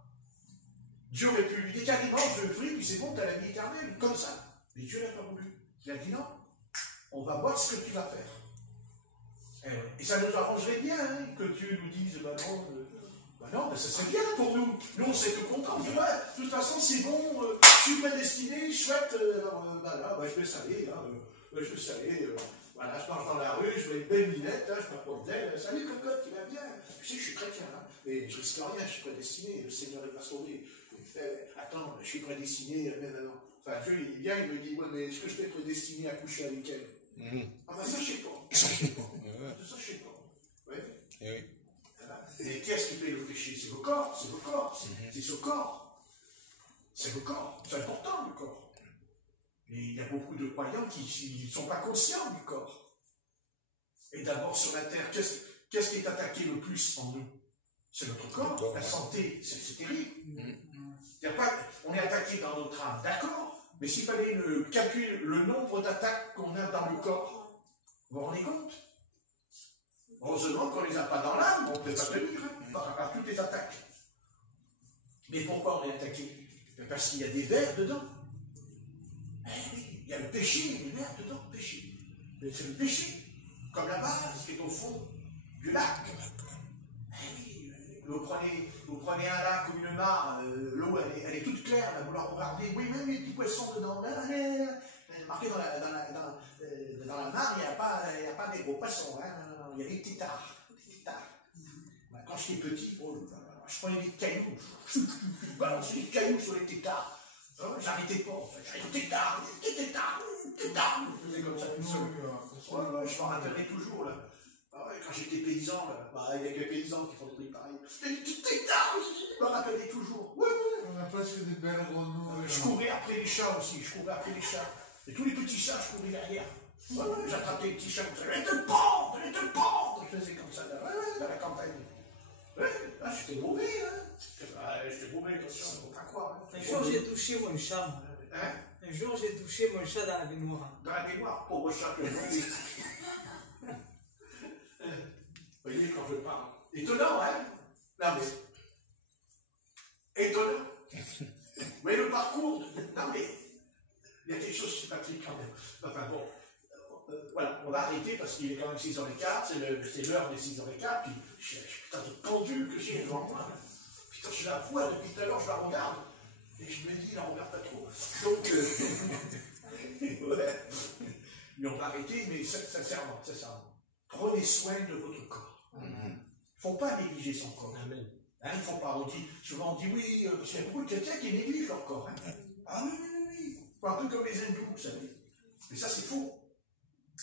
Dieu aurait pu lui dire, tiens, mange le fruit, puis c'est bon, tu as la vie éternelle, comme ça. Mais Dieu n'a pas voulu. Il a dit non, on va voir ce que tu vas faire. Et ça nous arrangerait bien hein, que Dieu nous dise, non, ça serait bien pour nous. Nous, on serait tout contents. On dit, ouais, de toute façon, c'est bon, je suis prédestiné, chouette, je le savais, je le savais, voilà, je marche dans la rue, je vois une belle minette, là, je m'apporte d'elle, salut cocotte, tu vas bien? Tu sais, je suis chrétien, hein, et je risque rien, je suis prédestiné, le Seigneur n'est pas sauvé. Attends, je suis prédestiné, maintenant. Enfin, Dieu, il vient, il me dit, ouais, mais est-ce que je t'ai prédestiné à coucher avec elle? Ah ben ça, je sais pas. Ça, je sais pas. Oui. Et qu'est-ce qui fait le péché? C'est le corps, c'est le corps, c'est ce corps. C'est le corps, c'est important le corps. Mais il y a beaucoup de croyants qui ne sont pas conscients du corps. Et d'abord sur la terre, qu'est-ce qui est attaqué le plus en nous? C'est notre corps, la santé, c'est terrible. On est attaqué dans notre âme, d'accord? Mais s'il fallait calculer le nombre d'attaques qu'on a dans le corps, vous vous rendez compte? Heureusement qu'on ne les a pas dans l'âme, on ne peut pas tenir par toutes les attaques. Mais pourquoi on est attaqué? Parce qu'il y a des vers dedans. Il y a le péché, il y a des vers dedans, le péché. C'est le péché, comme la base qui est au fond du lac. Vous prenez un lac ou une mare, l'eau elle est toute claire, là, vous la regardez, oui, même les petits poissons dedans, marqué dans la mare, il n'y a pas des gros poissons, hein, il y a des tétards. Quand j'étais petit, je prenais des cailloux, je balançais des cailloux sur les tétards, j'arrêtais pas, tétards, je faisais comme ça tout seul. Je m'en rappellerai toujours, là. Quand j'étais paysan, il y a que les paysans qui font des trucs pareils. Je me rappelais toujours. On n'a pas fait des belles grenouilles. Je courais après les chats aussi, Et tous les petits chats, je courais derrière. J'attrapais les petits chats comme ça. Je vais te prendre. Je faisais comme ça, dans la campagne. J'étais mauvais, J'étais mauvais, attention, il ne faut pas croire. Un jour, j'ai touché mon chat. Un jour, j'ai touché mon chat dans la baignoire. Dans la baignoire, pauvre chat que je Vous voyez, quand je parle. Étonnant, hein? Non, mais. Étonnant. Mais le parcours. Non, mais. Il y a quelque chose de sympathique quand même. Enfin bon. Voilà, on va arrêter parce qu'il est quand même 6h15. C'est l'heure des 6h15. Puis, putain, de pendule que j'ai devant moi. Putain, je la vois depuis tout à l'heure, je la regarde. Et je me dis, la regarde pas trop. Donc. Ouais. Mais on va arrêter, mais sincèrement. Prenez soin de votre corps. Il ne faut pas négliger son corps. Amen. Il ne faut pas. Souvent on dit oui, parce qu'il y a beaucoup de chrétiens qui négligent leur corps. Ah oui. Un peu comme les hindous, vous savez. Mais ça, c'est faux.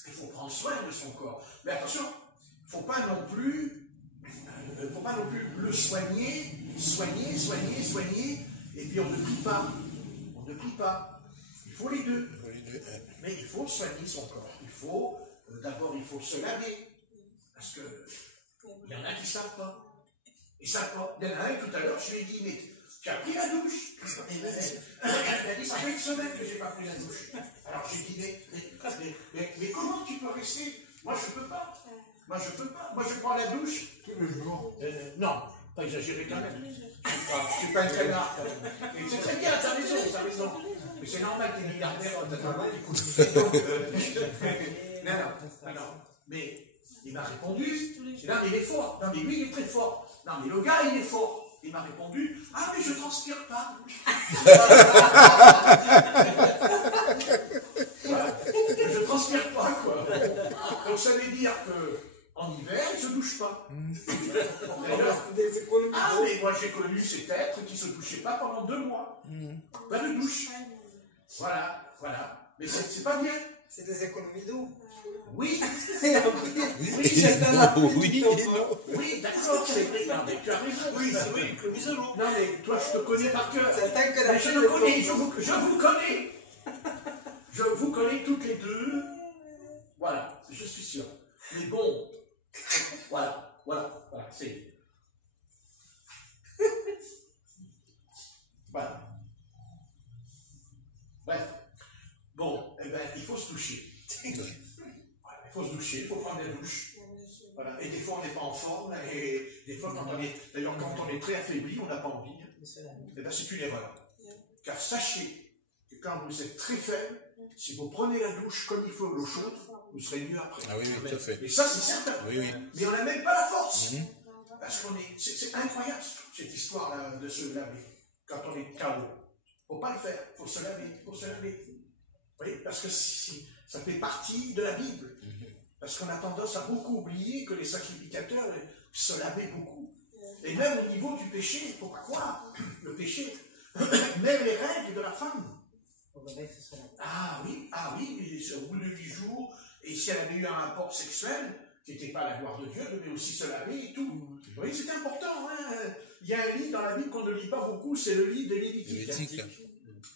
Il faut prendre soin de son corps. Mais attention, il ne faut pas non plus le soigner, et puis on ne prie pas. Il faut les deux. Mais il faut soigner son corps. Il faut d'abord il faut se laver. Parce que il y en a qui ne savent pas. Ils ne savent pas. Il y en a un tout à l'heure, je lui ai dit, mais tu as pris la douche? Il a dit, ça fait une semaine que je n'ai pas pris la douche. Alors j'ai dit, mais comment tu peux rester? Moi je ne peux pas. Moi je peux pas. Moi je prends la douche. Tous les jours. Non, pas exagéré quand même. Je ne suis pas un canard quand même. Et c'est très bien, t'as raison. Mais c'est normal qu'il y ait des milliardaires dans ta main, écoute. Non. Mais il m'a répondu. Non, mais il est fort. Non, mais lui, il est très fort. Non, mais le gars, il est fort. Il m'a répondu, ah, mais je ne transpire pas. Voilà. Je ne transpire pas, quoi. Donc, ça veut dire qu'en hiver, il ne se douche pas. Ah, mais moi, j'ai connu cet être qui ne se douchait pas pendant 2 mois. Pas de douche. Voilà. Mais c'est pas bien. C'est des économies d'eau. Oui. C'est un Oui, d'accord, c'est vrai. Non, mais tu as raison. Oui, c'est vrai, économise de l'eau. Non, mais toi, je te connais par cœur. Mais je le connais, je vous connais. Je vous connais toutes les deux. Voilà, je suis sûr. Mais bon, voilà, c'est... Voilà. Bref. Bon, eh ben, il faut se toucher. Voilà, il faut se doucher, il faut prendre la douche. Voilà. Et des fois, on n'est pas en forme. Et des fois, d'ailleurs, quand on est très affaibli, on n'a pas envie. Eh ben, c'est une erreur. Car sachez que quand vous êtes très faible, si vous prenez la douche comme il faut, l'eau chaude, vous serez mieux après. Ah oui, tout à fait. Et ça, c'est certain. Oui. Mais on n'a même pas la force. Parce qu'on est... C'est incroyable, cette histoire-là de se laver. Quand on est KO. Il ne faut pas le faire. Il faut se laver. Oui, parce que ça fait partie de la Bible. Parce qu'on a tendance à beaucoup oublier que les sacrificateurs se lavaient beaucoup. Et même au niveau du péché, il ne faut pas croire. Le péché, même les règles de la femme. Ah oui, au bout de 8 jours, et si elle avait eu un rapport sexuel, qui n'était pas la gloire de Dieu, elle devait aussi se laver et tout. Oui, c'est important. Hein. Il y a un livre dans la Bible qu'on ne lit pas beaucoup, c'est le livre des Lévitiques.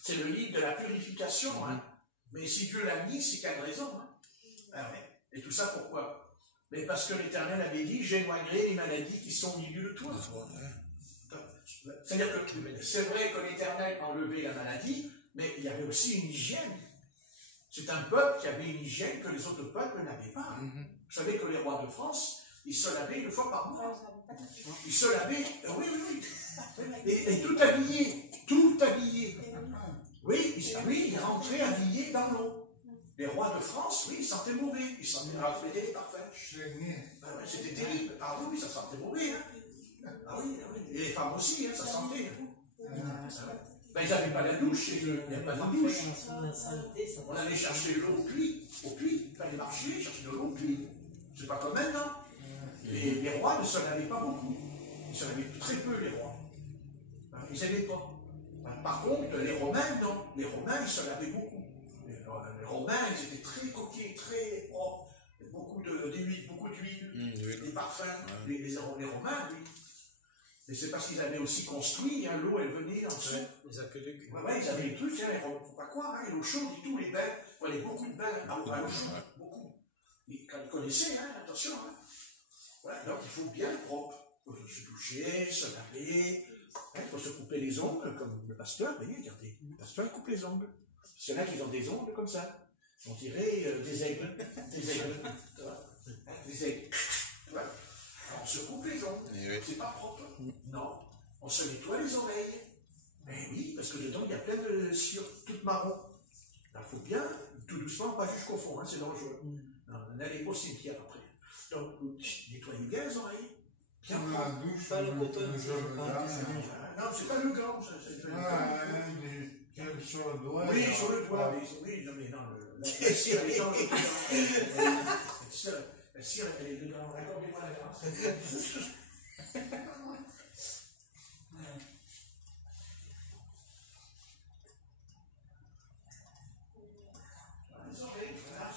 C'est le livre de la purification. Hein. Mais si Dieu l'a mis, c'est qu'il y a une raison. Hein. Ah ouais. Et tout ça pourquoi? Mais parce que l'Éternel avait dit, j'éloignerai les maladies qui sont au milieu de toi. C'est-à-dire que c'est vrai que l'Éternel enlevait la maladie, mais il y avait aussi une hygiène. C'est un peuple qui avait une hygiène que les autres peuples n'avaient pas. Vous savez que les rois de France, ils se lavaient 1 fois par mois. Ils se lavaient, oui. Et tout habillés. Oui, ils rentraient habillés dans l'eau. Les rois de France, oui, ils sentaient mauvais. Ils sentaient les parfums. C'était terrible. Ah oui, ça sentait mauvais. Hein. Ah oui. Et les femmes aussi, hein, ça sentait. Ben, ils n'avaient pas la douche chez eux. Il n'y a pas de douche. On allait chercher l'eau au puits. Il fallait marcher, chercher de l'eau au puits. C'est pas comme maintenant. Les rois ne se lavaient pas beaucoup. Ils se lavaient très peu, les rois. Ils n'aimaient pas. Par contre, les Romains, non. Les Romains, ils se lavaient beaucoup. Les Romains, ils étaient très coquets, très propres. Beaucoup d'huile, des parfums. Les Romains, oui. Mais c'est parce qu'ils avaient aussi construit, hein, l'eau, elle venait en dessous. Les aqueducs. Ouais, ils avaient les trucs, il ne faut pas croire, hein, l'eau chaude et tout, les bains. Il fallait beaucoup de bains à l'eau chaude, beaucoup. Ils connaissaient, hein, attention. Hein. Voilà, donc il faut bien propre. Il faut se doucher, se laver. Il faut se couper les ongles, comme le pasteur. Vous voyez, regardez, le pasteur coupe les ongles. Il y en a qui ont des ongles comme ça. On dirait des aigles. Des aigles. Voilà. Alors, on se coupe les ongles. C'est pas propre. Non. On se nettoie les oreilles. Eh oui, parce que dedans, il y a plein de cire toute marron. Alors, il faut bien, tout doucement, pas jusqu'au fond, hein, c'est dangereux. N'allez pas au cimetière après. Donc, nettoyez bien les oreilles. Bien. Pas le coton. Non, c'est pas le gant. Sur le doigt. Oui, sur le doigt. Oui, non, mais non. La cire, elle est dans le doigt. La cire, elle est dedans. Accordez-moi la grâce. Les oreilles, voilà.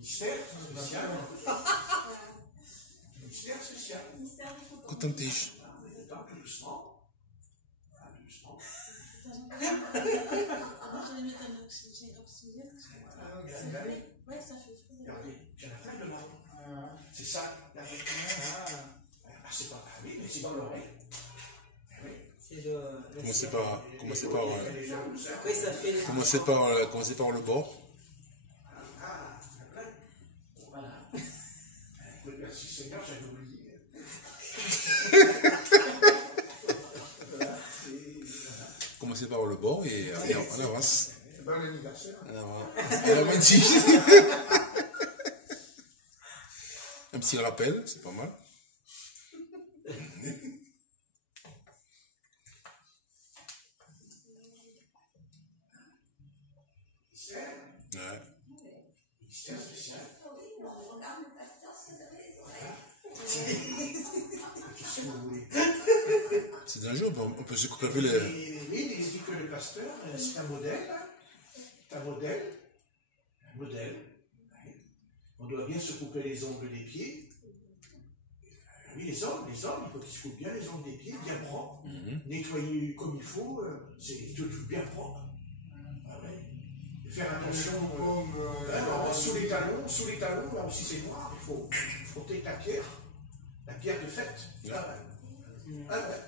Mystère spécial. Mystère spécial. Coton-tige. Tout doucement. Tout doucement. Je vais mettre un oxygène. Voilà, Ouais, ça fait fou. Regardez, j'en ai plein devant. C'est ça. Regardez. C'est pas. Ah oui, mais c'est dans l'oreille. Oui. Commencez par Oui, ça fait. commencez par le bord. Voilà. Merci Seigneur, j'avais oublié. Commencez par le bord et on avance. Bon anniversaire. On avance. Un petit rappel, c'est pas mal. Ouais. Mystère spécial. On regarde le pasteur, c'est dans les oreilles. Qu'est-ce que vous voulez? C'est dangereux, on peut se crever les. Oui, il dit que le pasteur, c'est un modèle. C'est un modèle. Un modèle. Oui. On doit bien se couper les ongles des pieds. Oui, les hommes, il faut qu'ils se coupent bien les ongles des pieds, bien propres. Nettoyer comme il faut, c'est tout bien propre. Ah ouais. Et faire attention. Sous les talons, là aussi c'est noir, il faut frotter la pierre de fête. Ah ouais. Ah ouais.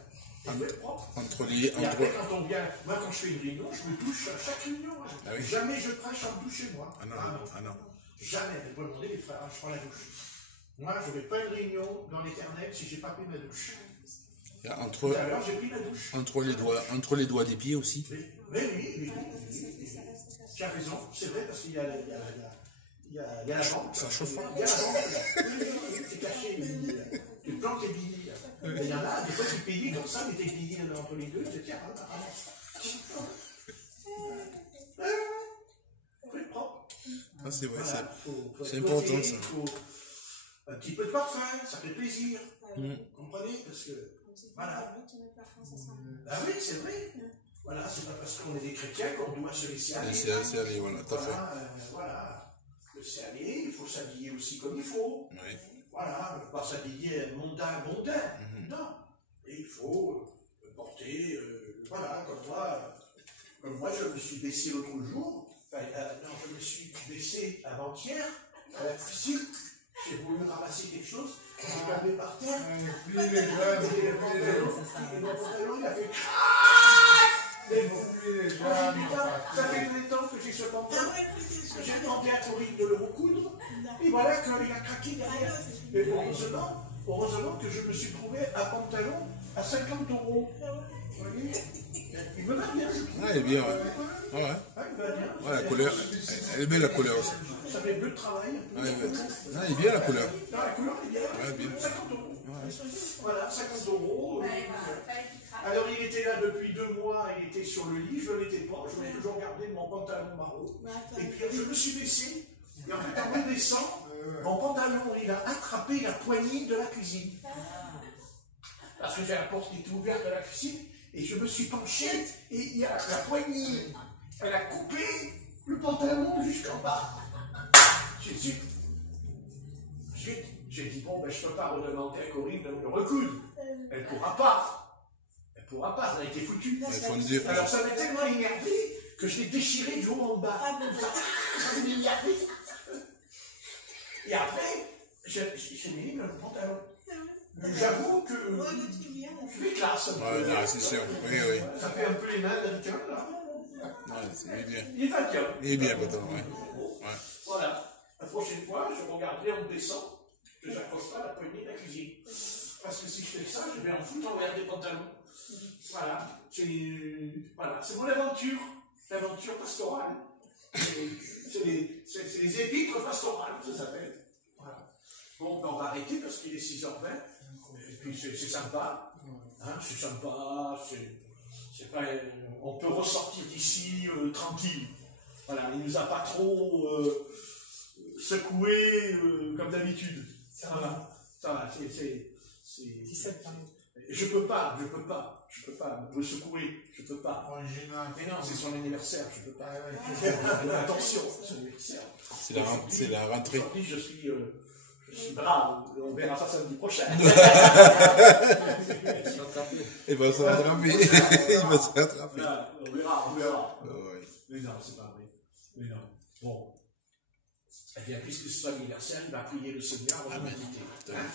Il faut être propre. Et après, quand on vient, moi quand je fais une réunion, je me douche à chaque réunion. Ah oui. Jamais je prêche en douche chez moi. Ah non. Jamais. Vous pouvez demander les frères, je prends la douche. Moi, je ne vais pas une réunion dans l'éternel si je n'ai pas pris ma douche. Tout à l'heure, j'ai pris ma douche. Entre les doigts des pieds aussi. Oui. Tu as raison, c'est vrai, parce qu'il y a la bande. Ça chauffe. Il y a la bande. C'est caché. Tu plantes les billes. Il y en a, des fois, tu payes comme ça, mais tes billes entre les deux, tu tiens, faut être propre. Ah, c'est vrai, Voilà, c'est important ça. Un petit peu de parfum, ça fait plaisir. Vous comprenez? Parce que, voilà. Ah oui, c'est vrai. Voilà, c'est pas parce qu'on est des chrétiens qu'on doit se laisser aller. Laisser aller, voilà, tout à fait. Voilà. Laisser aller, il faut s'habiller aussi comme il faut. Oui. Voilà, on ne peut pas s'habiller mondain. Non. Et il faut porter, voilà, comme moi, je me suis baissé l'autre jour. Je me suis baissé avant-hier à la cuisine. J'ai voulu ramasser quelque chose, j'ai tombé par terre. Et mon pantalon, il a fait ça fait combien de temps que j'ai ce pantalon? J'ai demandé à Corinne de le recoudre. Et voilà qu'il a craqué derrière. Mais heureusement que je me suis trouvé un pantalon à 50 €. Vous voyez? Il me va bien. Ah, il est bien, ouais. Il va bien. Ouais, la couleur. Elle est belle la couleur aussi. Ça fait peu de travail. Il est bien la couleur. Non, la couleur est bien. Ouais, bien. 50 €. Voilà, 50 €. Alors il était là depuis 2 mois, il était sur le lit, je ne l'étais pas, je l'ai toujours gardé mon pantalon marron. Et puis je me suis baissé, et en fait en me baissant, mon pantalon il a attrapé la poignée de la cuisine. Parce que j'ai la porte qui était ouverte de la cuisine, et je me suis penché, et il y a la poignée, elle a coupé le pantalon jusqu'en bas. J'ai dit, bon, ben, je ne peux pas redemander à Corinne de me le recoudre. Elle ne pourra pas. Ça a été foutu. Alors ça m'a tellement énervé que je l'ai déchiré du haut en bas. Ça m'a énervé. Et après, j'ai mis le pantalon. J'avoue que je vais classe un peu. Ouais, non, c'est sûr. Oui. Ça fait un peu les mains d'Américain, là. Ouais, c'est bien. Il va bien. Il est bien, maintenant, ouais. Voilà. La prochaine fois, je regarderai en descend que j'accroche pas la poignée de la cuisine. Parce que si je fais ça, je vais en foutre en l'air des pantalons. Voilà. C'est mon aventure. L'aventure pastorale. C'est les épîtres pastorales, ça s'appelle. Voilà. Bon, ben, on va arrêter parce qu'il est 6h20. Et puis c'est sympa. Hein, c'est sympa. C'est pas, on peut ressortir d'ici tranquille. Voilà, il ne nous a pas trop secoué comme d'habitude. Ça va. Je peux pas me secouer, je peux pas. Mais non, c'est son anniversaire, je peux pas. Attention, c'est son anniversaire. C'est la rentrée. Aujourd'hui, je suis brave, on verra ça samedi prochain. Il va se rattraper. On verra. Ouais. Mais non, c'est pas vrai. Mais non. Bon. Eh bien, puisque ce soit l'anniversaire, il va prier le Seigneur avant de quitter. Hein?